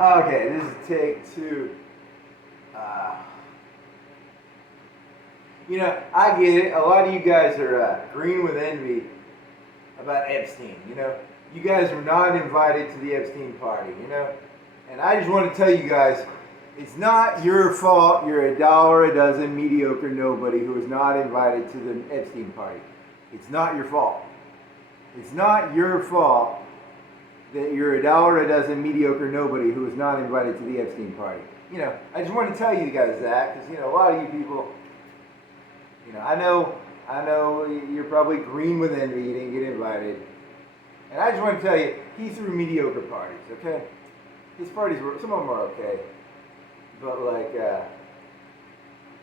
Okay, this is take two. Uh, I get it. A lot of you guys are green with envy about Epstein. You guys were not invited to the Epstein party. And I just want to tell you guys, it's not your fault you're a dollar a dozen mediocre nobody who was not invited to the Epstein party. It's not your fault. It's not your fault that you're a dollar a dozen mediocre nobody who was not invited to the Epstein party. I just want to tell you guys that because, a lot of you people, I know you're probably green with envy, you didn't get invited. And I just want to tell you, he threw mediocre parties, okay? His parties some of them are okay. But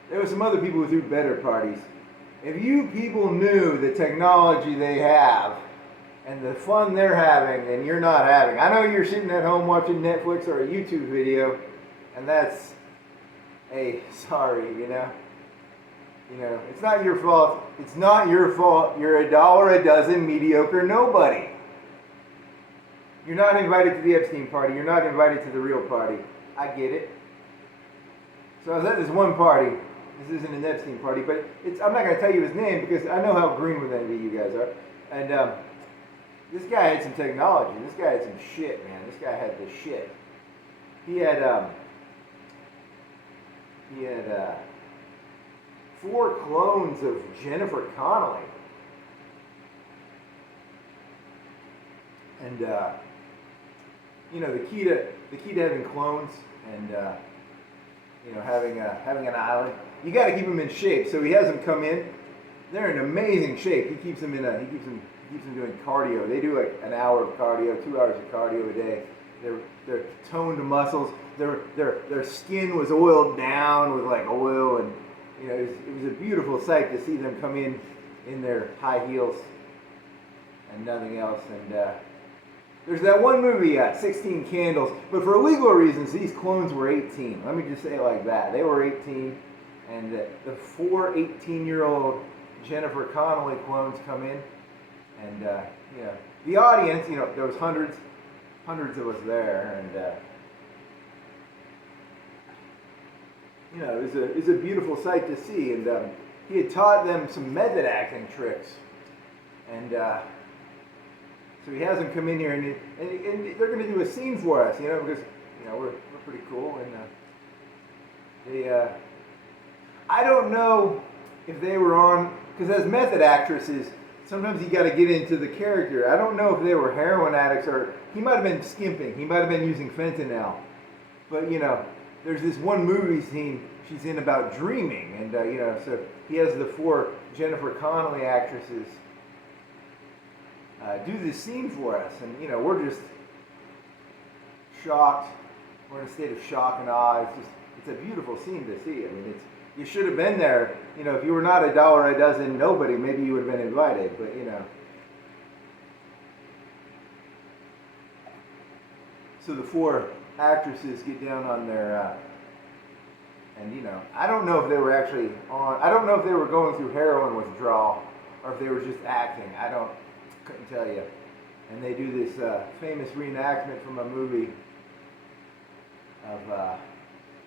there were some other people who threw better parties. If you people knew the technology they have and the fun they're having and you're not having. I know you're sitting at home watching Netflix or a YouTube video, and that's, hey, sorry, it's not your fault. It's not your fault. You're a dollar a dozen mediocre nobody. You're not invited to the Epstein party. You're not invited to the real party. I get it. So I was at this one party. This isn't an Epstein party, but I'm not going to tell you his name because I know how green with envy you guys are. And this guy had some technology. This guy had some shit, man. This guy had the shit. He had 4 clones of Jennifer Connelly. And the key to having clones and having an island, you got to keep them in shape. So he has them come in. They're in amazing shape. He keeps them doing cardio. They do like an hour of cardio, 2 hours of cardio a day. They're toned muscles. Their skin was oiled down with like oil, and it was a beautiful sight to see them come in their high heels and nothing else. And there's that one movie, 16 Candles, but for legal reasons, these clones were 18. Let me just say it like that. They were 18, and the 4 18-year-old Jennifer Connelly clones come in, and the audience, there was hundreds of us there, and it was a beautiful sight to see. And he had taught them some method acting tricks, and so he has them come in here, and they're going to do a scene for us, because we're pretty cool, and I don't know if they were on, because as method actresses, sometimes you got to get into the character. I don't know if they were heroin addicts, or he might have been skimping. He might have been using fentanyl. But there's this one movie scene she's in about dreaming, and so he has the 4 Jennifer Connelly actresses do this scene for us, and we're just shocked. We're in a state of shock and awe. It's a beautiful scene to see. I mean, you should have been there. If you were not a dollar a dozen nobody, maybe you would have been invited. But so the 4 actresses get down on their, and I don't know if they were actually on. I don't know if they were going through heroin withdrawal or if they were just acting. Couldn't tell you. And they do this famous reenactment from a movie of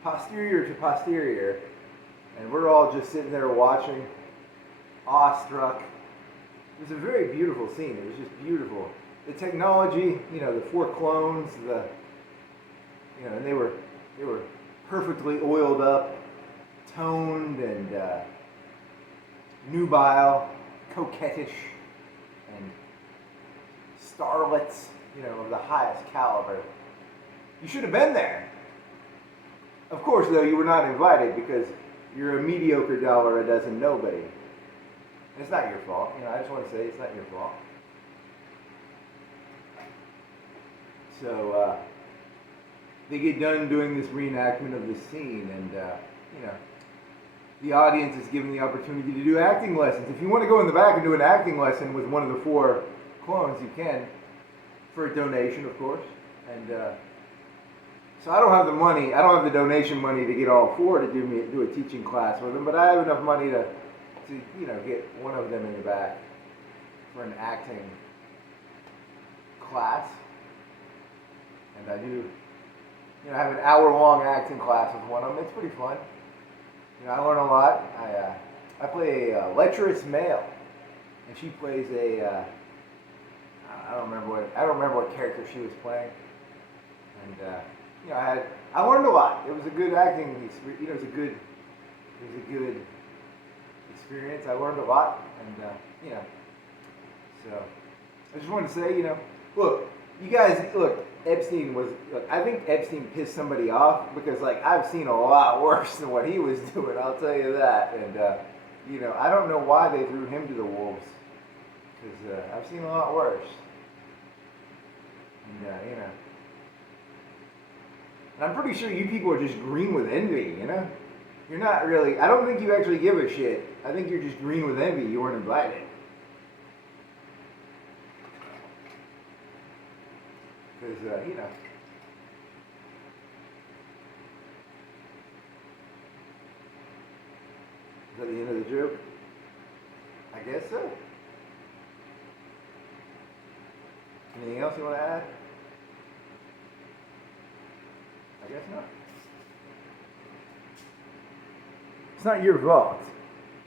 posterior to posterior, and we're all just sitting there watching, awestruck. It was a very beautiful scene. It was just beautiful. The technology, the 4 clones, and they were perfectly oiled up, toned, and nubile, coquettish, and starlets, of the highest caliber. You should have been there. Of course, though, you were not invited because you're a mediocre dollar a dozen nobody. And it's not your fault. I just want to say it's not your fault. So they get done doing this reenactment of the scene, and the audience is given the opportunity to do acting lessons. If you want to go in the back and do an acting lesson with one of the 4 clones, you can, for a donation, of course. And so I don't have the money. I don't have the donation money to get all 4 to do a teaching class with them, but I have enough money to get one of them in the back for an acting class. And I do I have an hour-long acting class with one of them. It's pretty fun. I learn a lot. I play a lecherous male, and she plays a I don't remember what character she was playing, and I learned a lot. It was a good acting experience. It was a good experience. I learned a lot, and so I just wanted to say, look, you guys, look, I think Epstein pissed somebody off because, I've seen a lot worse than what he was doing, I'll tell you that. And, I don't know why they threw him to the wolves because I've seen a lot worse. And, and I'm pretty sure you people are just green with envy, You're not really, I don't think you actually give a shit. I think you're just green with envy. You weren't invited. Because, Is that the end of the joke? I guess so. Anything else you want to add? I guess not. It's not your fault.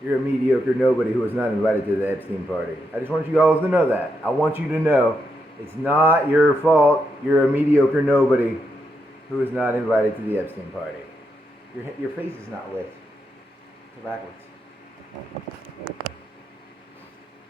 You're a mediocre nobody who was not invited to the Epstein party. I just want you all to know that. I want you to know it's not your fault. You're a mediocre nobody who was not invited to the Epstein party. Your face is not lit. Go backwards.